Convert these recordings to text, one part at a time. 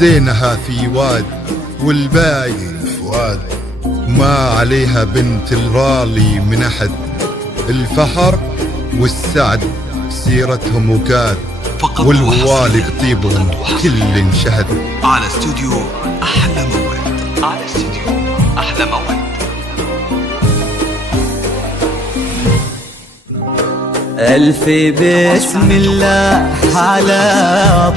زينها في واد والباقي فؤاد، ما عليها بنت الرالي من أحد، الفخر والسعد سيرتهم وكاد، والوالي بطيبهم كل انشهد. على استوديو أحلى موعد، على استوديو أحلى موعد. ألف بسم الله على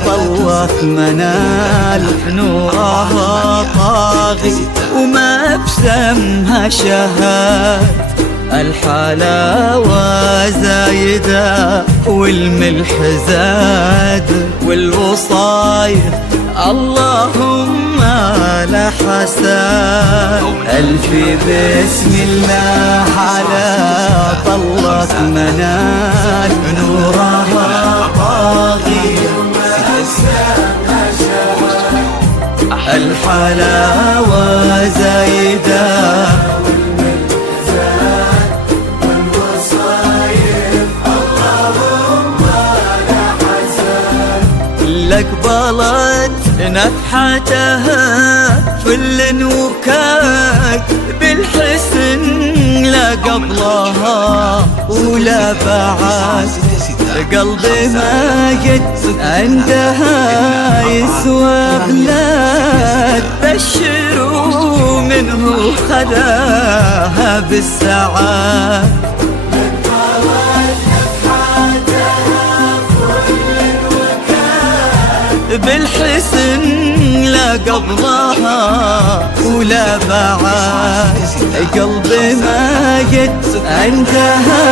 طلة منال، نورها طاغي وما بسمها شهاد، الحلاوة زايدة والملح زاد، والوصايف اللهم لا حساد. ألف بسم الله على طلة منال، نورها طاغي الحلاوة زايدة لك بلد نفحتها فل وكاك، بالحسن لا قبلها ولا بعد، قلبي ما قد عندها يسوى بلاد، بشروا منه خلاها بالسعاد. بالحسن لا قبلها ولا بعد، قلبي ما قد عندها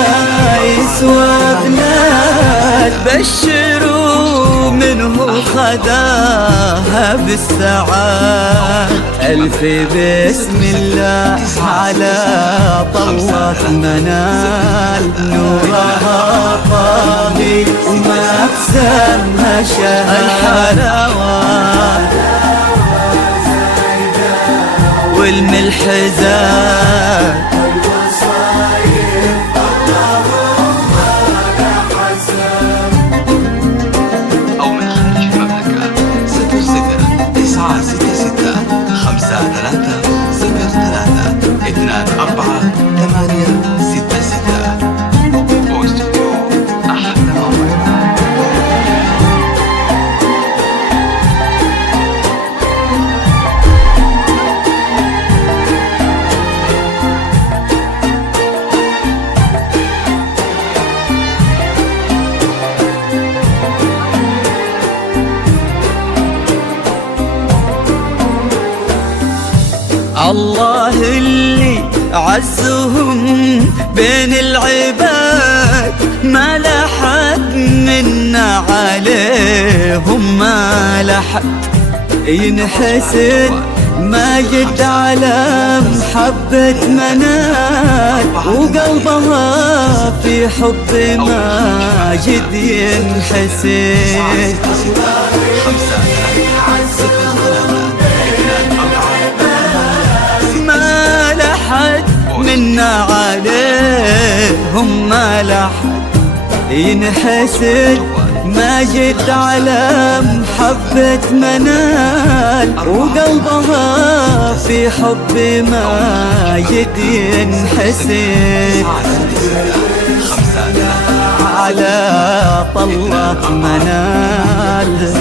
يسوى بلاد، بشروا منه خداها بالسعاد. ألف بسم الله على طلة منال، نورها طاغي وما بسمها شهاد، والملح زاد أو من خارج المملكة 00 963 53 03 24 86 66. واستوديو أحلى موعد. الله اللي عزهم بين العباد، ما لحد منا عليهم ما لحد ينحسد، ما جد على محبة منال، وقلبها في حب ما جد ينحسد. منا عليهم ما لحد ينحسد، ما جد على محبة منال، وقلبها في حب ما جد ينحسد. على طلة منال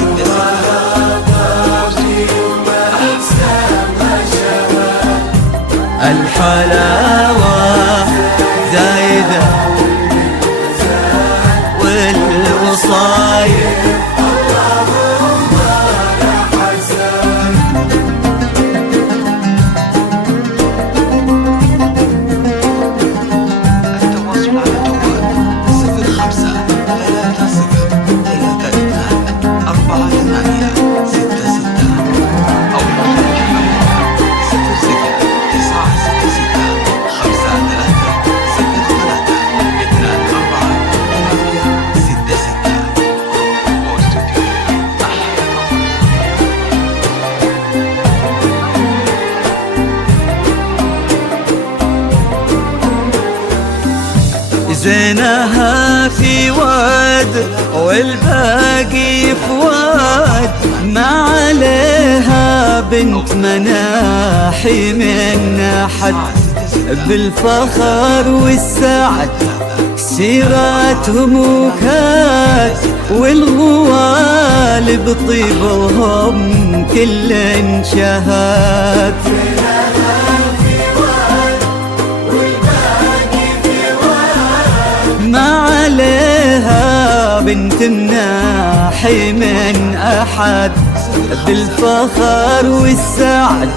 الحلاوة زايدة والوصايف اللهم لا حسن. التواصل على جوال 05 30 32 48 66 أو من خارج المملكة 00 زينها في واد والباقي في واد، ما عليها بنت مناحي من أحد، بالفخر والسعد سيراتهم وكات، والغوالب طيبهم كل شهاد. ما عليها بنت مناحي من أحد، بالفخر والسعد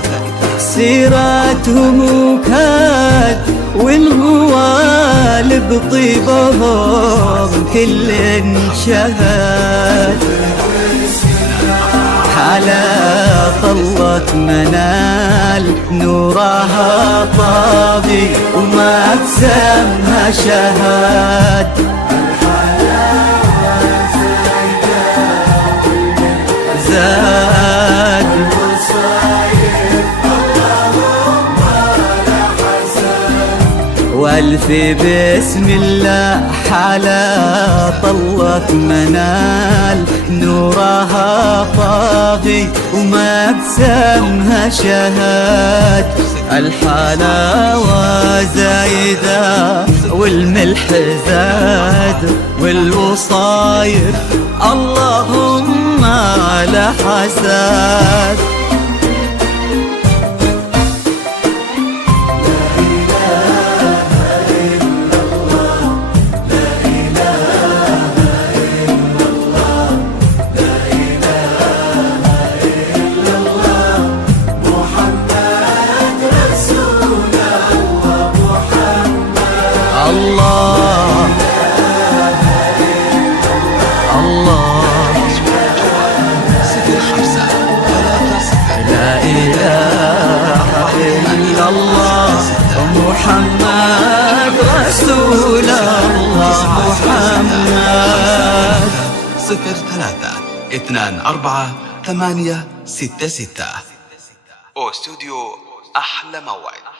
سيراتهم وكاد، والغوالب طيبهم كل شهاد. على طلت منال نورها طاغي، وما تسمى شهاد. زاد والف بسم الله على طلت منال نورها طاغي، وما تسمها شهاد. الحلاوة زايدة والملح زاد، والوصايف اللهم لا حساد. الله الله لا إله إلا الله محمد رسول الله. محمد 03-24-866. واستوديو أحلى موعد.